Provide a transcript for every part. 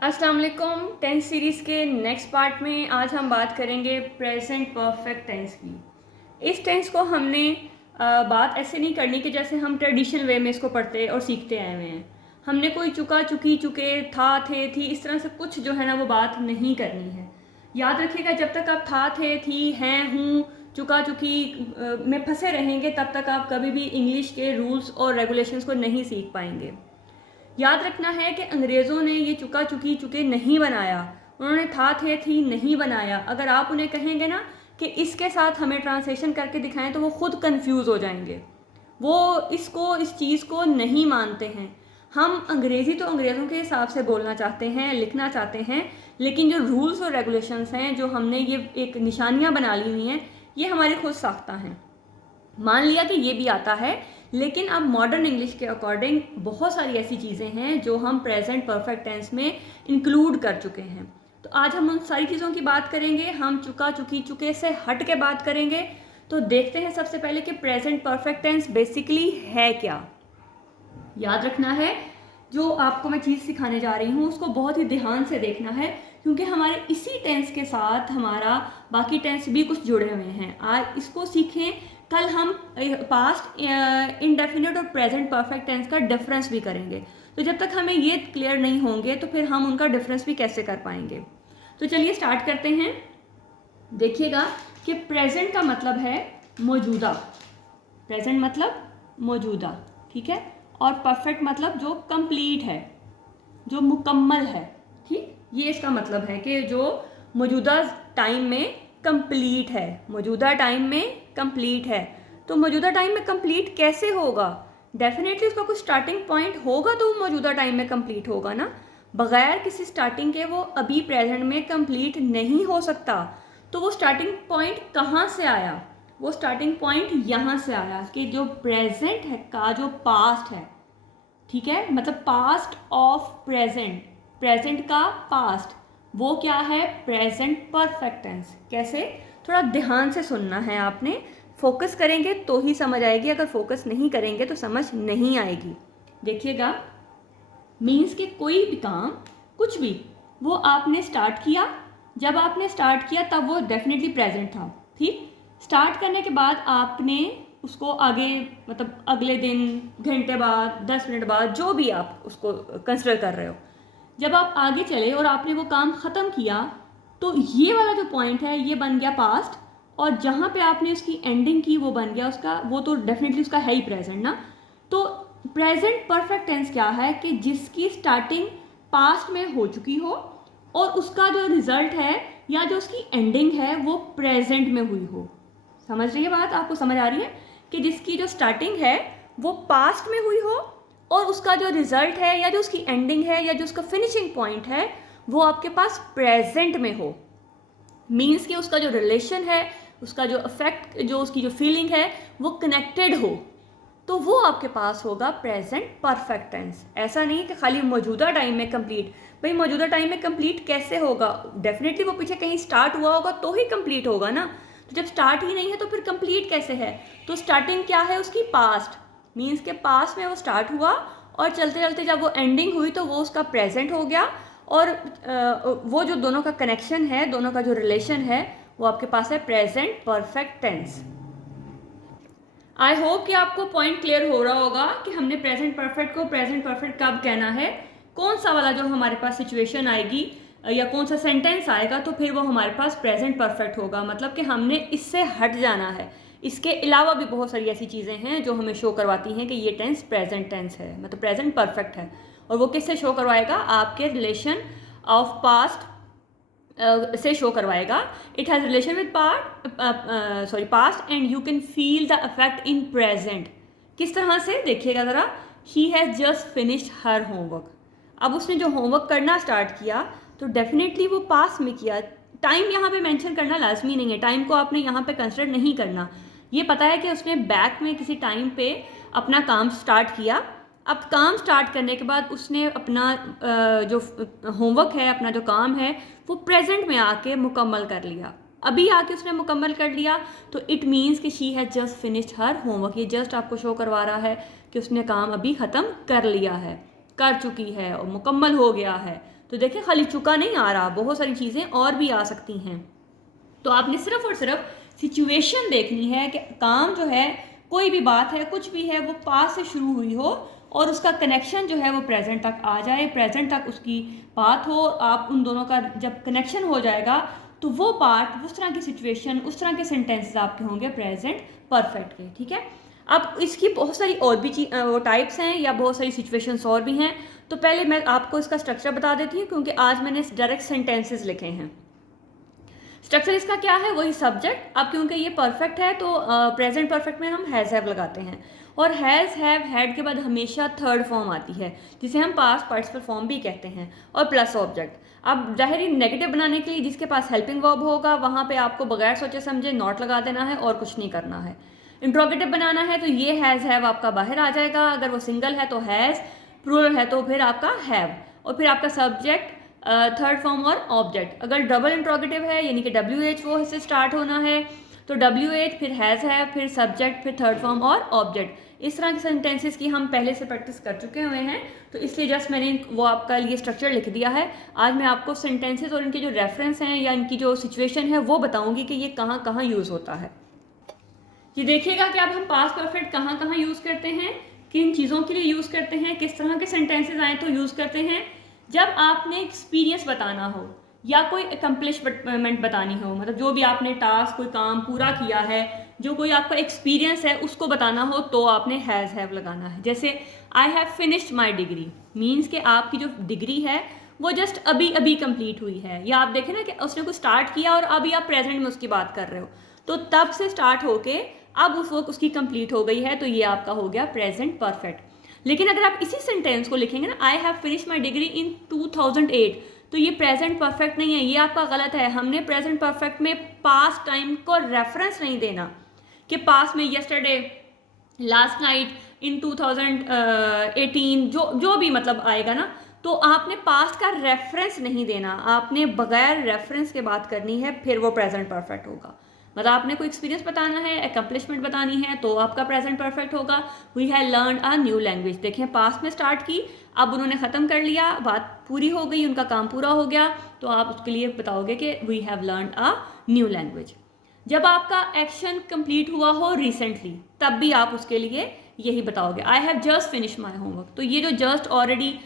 अस्सलाम वालेकुम। Tense series के नेक्स्ट पार्ट में आज हम बात करेंगे प्रेजेंट परफेक्ट टेंस की। इस टेंस को हमने बात ऐसे नहीं करनी कि जैसे हम ट्रेडिशनल वे में इसको पढ़ते और सीखते आए हुए हैं। हमने कोई चुका चुकी चुके था थे थी इस तरह से कुछ जो है ना वो बात नहीं करनी है। याद रखिएगा, जब तक आप था थे थी हैं हूँ चुका चुकी में फंसे रहेंगे तब तक आप कभी भी इंग्लिश के रूल्स और रेगुलेशंस को नहीं सीख पाएंगे। याद रखना है कि अंग्रेज़ों ने ये चुका चुकी चुके नहीं बनाया, उन्होंने था थे थी नहीं बनाया। अगर आप उन्हें कहेंगे ना कि इसके साथ हमें ट्रांसलेशन करके दिखाएं तो वो खुद कंफ्यूज हो जाएंगे। वो इस चीज़ को नहीं मानते हैं। हम अंग्रेज़ी तो अंग्रेज़ों के हिसाब से बोलना चाहते हैं, लिखना चाहते हैं, लेकिन जो रूल्स और रेगुलेशंस हैं, जो हमने ये एक निशानियाँ बना ली हुई हैं, ये हमारी खुद साख्ता हैं। मान लिया कि ये भी आता है, लेकिन अब मॉडर्न इंग्लिश के अकॉर्डिंग बहुत सारी ऐसी चीज़ें हैं जो हम प्रेजेंट परफेक्ट टेंस में इंक्लूड कर चुके हैं। तो आज हम उन सारी चीज़ों की बात करेंगे। हम चुका चुकी चुके से हट के बात करेंगे। तो देखते हैं सबसे पहले कि प्रेजेंट परफेक्ट टेंस बेसिकली है क्या। याद रखना है, जो आपको मैं चीज़ सिखाने जा रही हूँ उसको बहुत ही ध्यान से देखना है, क्योंकि हमारे इसी टेंस के साथ हमारा बाकी टेंस भी कुछ जुड़े हुए हैं। आज इसको सीखें, कल हम पास्ट इंडेफिनिट और प्रेजेंट परफेक्ट टेंस का डिफरेंस भी करेंगे। तो जब तक हमें ये क्लियर नहीं होंगे तो फिर हम उनका डिफरेंस भी कैसे कर पाएंगे। तो चलिए स्टार्ट करते हैं। देखिएगा कि प्रेजेंट का मतलब है मौजूदा। प्रेजेंट मतलब मौजूदा, ठीक है। और परफेक्ट मतलब जो कंप्लीट है, जो मुकम्मल है, ठीक। ये इसका मतलब है कि जो मौजूदा टाइम में कंप्लीट है, मौजूदा टाइम में कंप्लीट है। तो मौजूदा टाइम में कंप्लीट कैसे होगा? डेफिनेटली उसका कुछ स्टार्टिंग पॉइंट होगा तो वो मौजूदा टाइम में कंप्लीट होगा ना। बगैर किसी स्टार्टिंग के वो अभी प्रेजेंट में कंप्लीट नहीं हो सकता। तो वो स्टार्टिंग पॉइंट कहाँ से आया? वो स्टार्टिंग पॉइंट यहाँ से आया कि जो प्रेजेंट है का जो पास्ट है, ठीक है, मतलब पास्ट ऑफ प्रेजेंट, प्रेजेंट का पास्ट, वो क्या है? Present perfect tense. कैसे? थोड़ा ध्यान से सुनना है आपने। फोकस करेंगे तो ही समझ आएगी, अगर फोकस नहीं करेंगे तो समझ नहीं आएगी। देखिएगा, मीन्स के कोई भी काम, कुछ भी, वो आपने स्टार्ट किया, जब आपने स्टार्ट किया तब वो डेफिनेटली प्रेजेंट था, ठीक। स्टार्ट करने के बाद आपने उसको आगे, मतलब अगले दिन, घंटे बाद, 10 मिनट बाद, जो भी आप उसको कंसिडर कर रहे हो, जब आप आगे चले और आपने वो काम ख़त्म किया तो ये वाला जो पॉइंट है ये बन गया पास्ट, और जहाँ पे आपने उसकी एंडिंग की वो बन गया उसका, वो तो डेफिनेटली उसका है ही प्रेजेंट ना। तो प्रेजेंट परफेक्ट टेंस क्या है कि जिसकी स्टार्टिंग पास्ट में हो चुकी हो और उसका जो रिजल्ट है या जो उसकी एंडिंग है वो प्रेजेंट में हुई हो। समझ रही है बात? आपको समझ आ रही है कि जिसकी जो स्टार्टिंग है वो पास्ट में हुई हो और उसका जो रिजल्ट है या जो उसकी एंडिंग है या जो उसका फिनिशिंग पॉइंट है वो आपके पास प्रेजेंट में हो। मीन्स कि उसका जो रिलेशन है, उसका जो अफेक्ट, जो उसकी जो फीलिंग है वो कनेक्टेड हो, तो वो आपके पास होगा प्रेजेंट परफेक्ट टेंस। ऐसा नहीं कि खाली मौजूदा टाइम में कंप्लीट। भाई मौजूदा टाइम में कंप्लीट कैसे होगा? डेफिनेटली वो पीछे कहीं स्टार्ट हुआ होगा तो ही कंप्लीट होगा ना। तो जब स्टार्ट ही नहीं है तो फिर कंप्लीट कैसे है? तो स्टार्टिंग क्या है उसकी? पास्ट। मीन्स के पास्ट में वो स्टार्ट हुआ और चलते चलते जब वो एंडिंग हुई तो वो उसका प्रेजेंट हो गया, और वो जो दोनों का कनेक्शन है, दोनों का जो रिलेशन है, वो आपके पास है present perfect tense. I hope कि आपको पॉइंट क्लियर हो रहा होगा कि हमने प्रेजेंट परफेक्ट को प्रेजेंट परफेक्ट कब कहना है, कौन सा वाला जो हमारे पास सिचुएशन आएगी या कौन सा सेंटेंस आएगा तो फिर वो हमारे पास प्रेजेंट परफेक्ट होगा। मतलब कि हमने इससे हट जाना है। इसके अलावा भी बहुत सारी ऐसी चीज़ें हैं जो हमें शो करवाती हैं कि ये टेंस प्रेजेंट टेंस है, मतलब प्रेजेंट परफेक्ट है। और वो किससे शो करवाएगा? आपके रिलेशन ऑफ पास्ट से शो करवाएगा। It has relation with past and you can feel the effect in present. किस तरह से? देखिएगा ज़रा। He has just finished her homework. अब उसने जो होमवर्क करना स्टार्ट किया तो डेफिनेटली वो पास में किया। टाइम यहाँ पे मेंशन करना लाजमी नहीं है, टाइम को आपने यहाँ पे कंसिडर नहीं करना। ये पता है कि उसने बैक में किसी टाइम पे अपना काम स्टार्ट किया। अब काम स्टार्ट करने के बाद उसने अपना जो होमवर्क है, अपना जो काम है, वो प्रेजेंट में आके मुकम्मल कर लिया। अभी आके उसने मुकम्मल कर लिया तो इट मीन्स कि she has just finished her homework. ये जस्ट आपको शो करवा रहा है कि उसने काम अभी ख़त्म कर लिया है, कर चुकी है और मुकम्मल हो गया है। तो देखिए खाली चुका नहीं आ रहा, बहुत सारी चीज़ें और भी आ सकती हैं। तो आपने सिर्फ और सिर्फ सिचुएशन देखनी है कि काम जो है, कोई भी बात है, कुछ भी है, वो पास्ट से शुरू हुई हो और उसका कनेक्शन जो है वो प्रेजेंट तक आ जाए, प्रेजेंट तक उसकी बात हो। आप उन दोनों का जब कनेक्शन हो जाएगा तो वो पार्ट, उस तरह की सिचुएशन, उस तरह के सेंटेंसेस आपके होंगे प्रेजेंट परफेक्ट के। ठीक है, अब इसकी बहुत सारी और भी वो टाइप्स हैं या बहुत सारी सिचुएशंस और भी हैं। तो पहले मैं आपको इसका स्ट्रक्चर बता देती हूँ, क्योंकि आज मैंने डायरेक्ट सेंटेंसेस लिखे हैं। स्ट्रक्चर इसका क्या है, वही सब्जेक्ट। अब क्योंकि ये परफेक्ट है तो प्रेजेंट परफेक्ट में हम हैज़ हैव लगाते हैं, और हैज़ हैव हैड के बाद हमेशा थर्ड फॉर्म आती है जिसे हम पास्ट पार्टिसिपल फॉर्म भी कहते हैं, और प्लस ऑब्जेक्ट। अब जाहिर नेगेटिव बनाने के लिए जिसके पास हेल्पिंग वर्ब होगा वहाँ पे आपको बगैर सोचे समझे नॉट लगा देना है और कुछ नहीं करना है। इंट्रोगेटिव बनाना है तो ये हैज़ हैव आपका बाहर आ जाएगा, अगर वो सिंगल है तो हैज़, प्लूरल है तो फिर आपका हैव, और फिर आपका सब्जेक्ट, थर्ड फॉर्म और ऑब्जेक्ट। अगर डबल इंट्रोगेटिव है यानी कि WH वो से स्टार्ट होना है तो WH, फिर हैज़ हैव, फिर सब्जेक्ट, फिर थर्ड फॉर्म और ऑब्जेक्ट। इस तरह के सेंटेंसेस की हम पहले से प्रैक्टिस कर चुके हुए हैं, तो इसलिए जस्ट मैंने वो आपका ये स्ट्रक्चर लिख दिया है। आज मैं आपको सेंटेंसेस और इनके जो रेफरेंस हैं या इनकी जो सिचुएशन है वो बताऊंगी कि ये कहाँ कहाँ यूज़ होता है। ये देखिएगा कि अब हम पास्ट परफेक्ट कहाँ कहाँ यूज़ करते हैं, किन चीज़ों के लिए यूज़ करते हैं, किस तरह के सेंटेंसेस आए तो यूज़ करते हैं। जब आपने एक्सपीरियंस बताना हो या कोई अकम्पलिशमेंट बतानी हो, मतलब जो भी आपने टास्क, कोई काम पूरा किया है, जो कोई आपका एक्सपीरियंस है उसको बताना हो, तो आपने हैज़ हैव लगाना है। जैसे I have finished my degree means कि आपकी जो डिग्री है वो जस्ट अभी अभी कंप्लीट हुई है, या आप देखें ना कि उसने कुछ स्टार्ट किया और अभी आप प्रेजेंट में उसकी बात कर रहे हो, तो तब से स्टार्ट होके अब उस वक्त उसकी कंप्लीट हो गई है, तो ये आपका हो गया प्रेजेंट परफेक्ट। लेकिन अगर आप इसी सेंटेंस को लिखेंगे ना, I have finish my degree in 2008, तो ये प्रेजेंट परफेक्ट नहीं है, ये आपका गलत है। हमने प्रेजेंट परफेक्ट में पास्ट टाइम को रेफरेंस नहीं देना कि पास्ट में येस्टरडे, लास्ट नाइट, इन 2018, जो भी मतलब आएगा ना, तो आपने पास्ट का रेफरेंस नहीं देना, आपने बगैर रेफरेंस के बात करनी है, फिर वो प्रेजेंट परफेक्ट होगा। मतलब आपने कोई एक्सपीरियंस बताना है, अकम्पलिशमेंट बतानी है, तो आपका प्रेजेंट परफेक्ट होगा। We have learn a new language, देखें पास्ट में स्टार्ट की, अब उन्होंने ख़त्म कर लिया, बात पूरी हो गई, उनका काम पूरा हो गया, तो आप उसके लिए बताओगे कि we have learn a new language. जब आपका एक्शन कंप्लीट हुआ हो रिसेंटली, तब भी आप उसके लिए यही बताओगे, आई have just finish my homework. तो ये जो जस्ट ऑलरेडी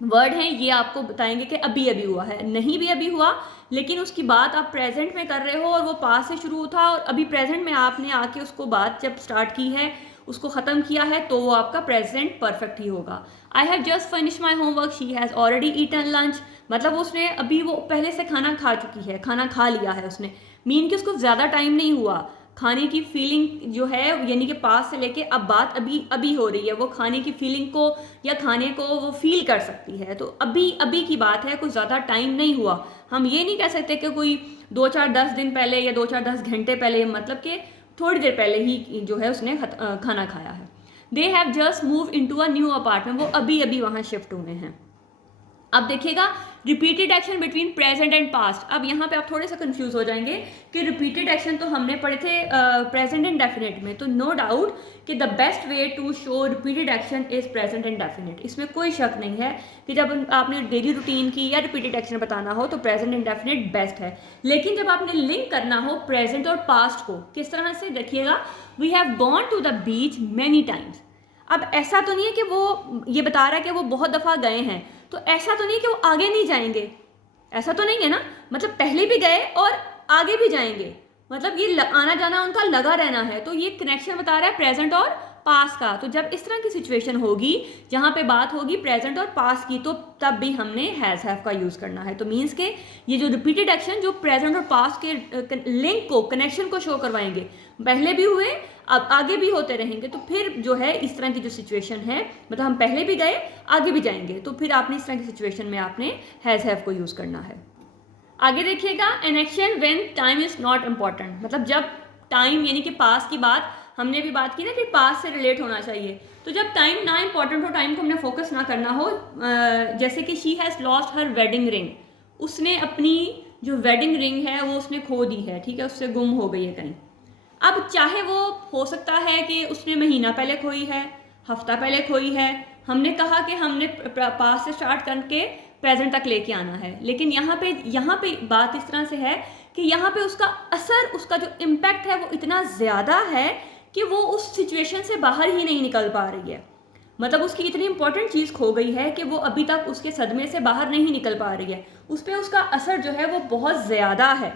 वर्ड हैं ये आपको बताएंगे कि अभी अभी हुआ है, नहीं भी अभी हुआ, लेकिन उसकी बात आप प्रेजेंट में कर रहे हो और वो पास से शुरू था और अभी प्रेजेंट में आपने आके उसको बात जब स्टार्ट की है, उसको ख़त्म किया है, तो वो आपका प्रेजेंट परफेक्ट ही होगा। I have just finish my homework, she has already eaten lunch, मतलब उसने अभी वो पहले से खाना खा चुकी है, खाना खा लिया है उसने, मीन कि उसको ज़्यादा टाइम नहीं हुआ। खाने की फीलिंग जो है यानी कि पास से लेके अब बात अभी अभी हो रही है, वो खाने की फीलिंग को या खाने को वो फील कर सकती है, तो अभी अभी की बात है, कुछ ज़्यादा टाइम नहीं हुआ। हम ये नहीं कह सकते कि कोई 2-4-10 दिन पहले या 2-4-10 घंटे पहले, मतलब कि थोड़ी देर पहले ही जो है उसने खाना खाया है। They have just move in to a new apartment, वो अभी अभी वहाँ शिफ्ट हुए हैं। अब देखिएगा repeated action between present and past. अब यहाँ पे आप थोड़े से कंफ्यूज हो जाएंगे कि रिपीटेड एक्शन तो हमने पढ़े थे प्रेजेंट एंड डेफिनेट में, तो नो डाउट कि the best way to show repeated action is present and definite. इसमें कोई शक नहीं है कि जब आपने डेली रूटीन की या रिपीटेड एक्शन बताना हो तो प्रेजेंट एंड डेफिनेट बेस्ट है। लेकिन जब आपने लिंक करना हो प्रेजेंट और पास्ट को, किस तरह से देखिएगा, we have gone to the beach many times. अब ऐसा तो नहीं है कि वो ये बता रहा है कि वो बहुत दफ़ा गए हैं, तो ऐसा तो नहीं है कि वो आगे नहीं जाएंगे, ऐसा तो नहीं है ना, मतलब पहले भी गए और आगे भी जाएंगे, मतलब ये आना जाना उनका लगा रहना है। तो ये कनेक्शन बता रहा है प्रेजेंट और पास्ट का। तो जब इस तरह की सिचुएशन होगी जहाँ पे बात होगी प्रेजेंट और पास्ट की, तो तब भी हमने हैज़ हैव का यूज़ करना है। तो मीन्स के ये जो रिपीटेड एक्शन जो प्रेजेंट और पास्ट के लिंक को, कनेक्शन को शो करवाएंगे, पहले भी हुए अब आगे भी होते रहेंगे, तो फिर जो है इस तरह की जो सिचुएशन है, मतलब हम पहले भी गए आगे भी जाएंगे, तो फिर आपने इस तरह की सिचुएशन में आपने हैज़ हैव को यूज़ करना है। आगे देखिएगा, an action when time is not important, मतलब जब टाइम यानी कि पास की बात हमने भी बात की ना कि पास से रिलेट होना चाहिए, तो जब टाइम ना इम्पॉर्टेंट हो, टाइम को हमने फोकस ना करना हो, जैसे कि she has lost her wedding ring, उसने अपनी जो वेडिंग रिंग है वो उसने खो दी है, ठीक है, उससे गुम हो गई है कहीं। अब चाहे वो हो सकता है कि उसने महीना पहले खोई है, हफ्ता पहले खोई है, हमने कहा कि हमने पास से स्टार्ट करके प्रेजेंट तक लेके आना है। लेकिन यहाँ पे बात इस तरह से है कि यहाँ पे उसका असर, उसका जो इम्पैक्ट है वो इतना ज़्यादा है कि वो उस सिचुएशन से बाहर ही नहीं निकल पा रही है। मतलब उसकी इतनी इंपॉर्टेंट चीज़ खो गई है कि वो अभी तक उसके सदमे से बाहर नहीं निकल पा रही है, उस पर उसका असर जो है वो बहुत ज़्यादा है।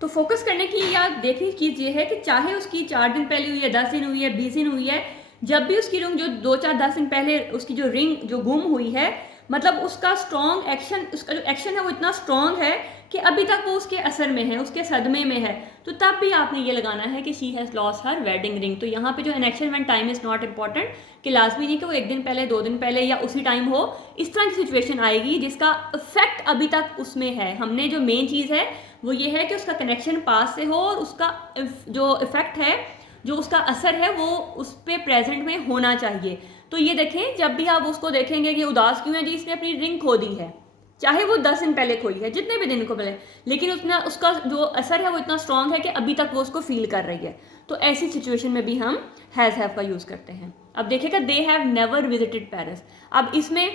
तो फोकस करने की या देखने की चीज़ ये है कि चाहे उसकी 4 दिन पहले हुई है, 10 दिन हुई है, 20 दिन हुई है, जब भी उसकी रिंग जो 2-4-10 दिन पहले उसकी जो रिंग जो गुम हुई है, मतलब उसका स्ट्रॉन्ग एक्शन, उसका जो एक्शन है वो इतना स्ट्रॉन्ग है कि अभी तक वो उसके असर में है, उसके सदमे में है, तो तब भी आपने ये लगाना है कि she has lost her wedding ring. तो यहाँ पे जो an action when time is not important, कि लाजमी नहीं कि वो 1 दिन पहले, 2 दिन पहले या उसी टाइम हो, इस तरह की सिचुएशन आएगी जिसका इफेक्ट अभी तक उसमें है। हमने जो मेन चीज़ है वो ये है कि उसका कनेक्शन पास से हो और उसका जो इफेक्ट है, जो उसका असर है वो उस पर प्रेजेंट में होना चाहिए। तो ये देखें, जब भी आप उसको देखेंगे कि उदास क्यों है जी, इसने अपनी रिंग खो दी है, चाहे वो 10 दिन पहले खोई है, जितने भी दिन को पहले, लेकिन उतना उसका जो असर है वो इतना स्ट्रांग है कि अभी तक वो उसको फील कर रही है। तो ऐसी सिचुएशन में भी हम हैज़ हैव का यूज़ करते हैं। अब देखिएगा, they have never visited Paris. अब इसमें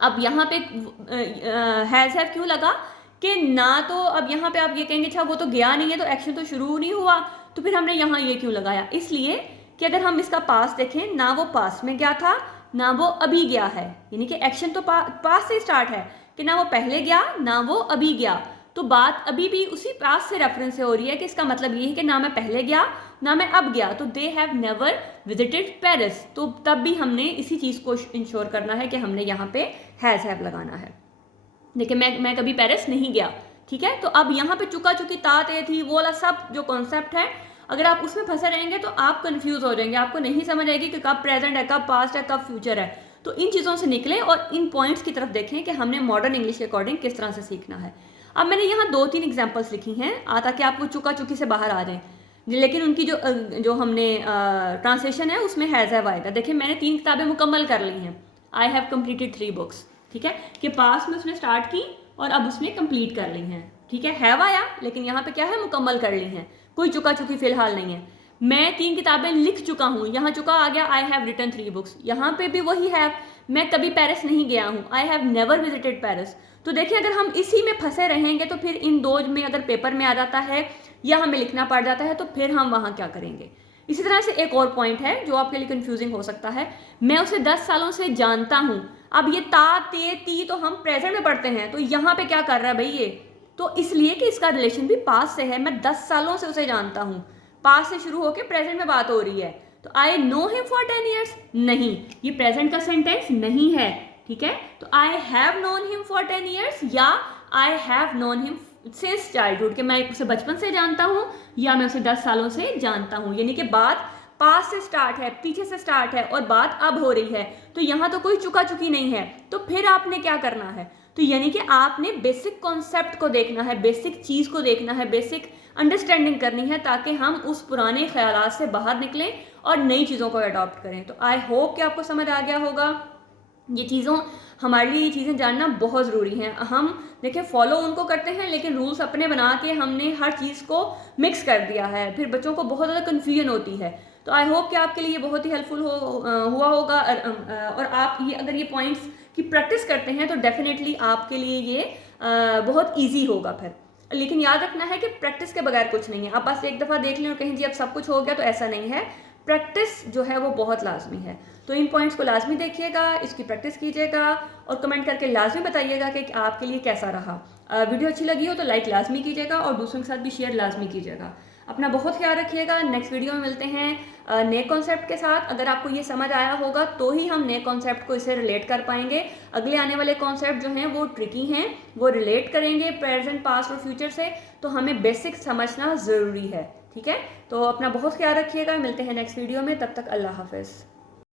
अब यहाँ पे हैज़ हैव क्यों लगा कि ना, तो अब यहाँ पे आप ये कहेंगे अच्छा वो तो गया नहीं है तो एक्शन तो शुरू नहीं हुआ, तो फिर हमने यहाँ ये क्यों लगाया? इसलिए कि अगर हम इसका पास देखें, ना वो पास में गया था ना वो अभी गया है, यानी कि एक्शन तो पास से स्टार्ट है कि ना वो पहले गया ना वो अभी गया। तो बात अभी भी उसी पास से रेफरेंस से हो रही है कि इसका मतलब ये है कि ना मैं पहले गया ना मैं अब गया। तो they have never visited Paris, तो तब भी हमने इसी चीज़ को इंश्योर करना है कि हमने यहाँ पे हैज़ हैव लगाना है। देखिए, मैं कभी पेरिस नहीं गया, ठीक है। तो अब यहाँ पे चुका चुकी तात ए थी, वो वाला सब जो कॉन्सेप्ट है, अगर आप उसमें फंसे रहेंगे तो आप कंफ्यूज हो जाएंगे, आपको नहीं समझ आएगी कि कब प्रेजेंट है, कब पास्ट है, कब फ्यूचर है। तो इन चीज़ों से निकलें और इन पॉइंट्स की तरफ देखें कि हमने मॉडर्न इंग्लिश के अकॉर्डिंग किस तरह से सीखना है। अब मैंने यहाँ 2-3 एग्जाम्पल्स लिखी हैं ताकि आप वो चुका चुकी से बाहर आ जाएं, लेकिन उनकी जो हमने ट्रांसलेशन है उसमें हैज़ हैव आएगा। देखिए, मैंने 3 किताबें मुकम्मल कर ली हैं। आई हैव कम्प्लीटेड 3 बुक्स, ठीक है, कि पास में उसने स्टार्ट की और अब उसने कंप्लीट कर ली हैं, ठीक है। हैव आया लेकिन यहाँ पे क्या है, मुकम्मल कर ली हैं, कोई चुका चुकी फिलहाल नहीं है। मैं 3 किताबें लिख चुका हूँ, यहाँ चुका आ गया, आई हैव रिटन 3 बुक्स। यहाँ पे भी वही हैव, मैं कभी पेरिस नहीं गया हूँ, I have never visited Paris. तो देखिए, अगर हम इसी में फंसे रहेंगे तो फिर इन दो में अगर पेपर में आ जाता है या हमें लिखना पड़ जाता है तो फिर हम वहाँ क्या करेंगे। इसी तरह से एक और पॉइंट है जो आपके लिए कंफ्यूजिंग हो सकता है। मैं उसे 10 सालों से जानता हूँ। अब ये ता ते ती तो हम प्रेजेंट में पढ़ते हैं, तो यहाँ पे क्या कर रहा है भाई ये, तो इसलिए कि इसका रिलेशन भी पास से है। मैं 10 सालों से उसे जानता हूँ, पास से शुरू होकर प्रेजेंट में बात हो रही है। तो I know him for 10 years, नहीं, ये प्रेजेंट का सेंटेंस नहीं है, ठीक है। तो I have known him for 10 years या I have known him since childhood, के मैं उसे बचपन से जानता हूँ या मैं उसे 10 सालों से जानता हूँ। यानी कि बात पास से स्टार्ट है, पीछे से स्टार्ट है और बात अब हो रही है, तो यहाँ तो कोई चुका चुकी नहीं है। तो फिर आपने क्या करना है, तो यानी कि आपने बेसिक कॉन्सेप्ट को देखना है, बेसिक चीज़ को देखना है, बेसिक अंडरस्टैंडिंग करनी है, ताकि हम उस पुराने ख्यालात से बाहर निकलें और नई चीज़ों को अडॉप्ट करें। तो आई होप कि आपको समझ आ गया होगा। ये चीज़ों हमारे लिए ये चीज़ें जानना बहुत ज़रूरी हैं। हम देखिए फॉलो उनको करते हैं लेकिन रूल्स अपने बना के हमने हर चीज़ को मिक्स कर दिया है, फिर बच्चों को बहुत ज़्यादा कन्फ्यूजन होती है। तो आई होप कि आपके लिए ये बहुत ही हेल्पफुल हुआ होगा और आप ये अगर ये पॉइंट्स की प्रैक्टिस करते हैं तो डेफिनेटली आपके लिए ये बहुत ईजी होगा फिर। लेकिन याद रखना है कि प्रैक्टिस के बगैर कुछ नहीं है। आप बस एक दफ़ा देख लें और कहीं जी अब सब कुछ हो गया, तो ऐसा नहीं है। प्रैक्टिस जो है वो बहुत लाजमी है। तो इन पॉइंट्स को लाजमी देखिएगा, इसकी प्रैक्टिस कीजिएगा और कमेंट करके लाजमी बताइएगा कि आपके लिए कैसा रहा। वीडियो अच्छी लगी हो तो लाइक लाजमी कीजिएगा और दूसरों के साथ भी शेयर लाजमी कीजिएगा। अपना बहुत ख्याल रखिएगा। नेक्स्ट वीडियो में मिलते हैं नए कॉन्सेप्ट के साथ। अगर आपको ये समझ आया होगा तो ही हम नए कॉन्सेप्ट को इससे रिलेट कर पाएंगे। अगले आने वाले कॉन्सेप्ट जो हैं वो ट्रिकी हैं, वो रिलेट करेंगे प्रेजेंट, पास्ट और फ्यूचर से, तो हमें बेसिक समझना ज़रूरी है, ठीक है। तो अपना बहुत ख्याल रखिएगा, मिलते हैं नेक्स्ट वीडियो में, तब तक अल्लाह हाफ़िज़।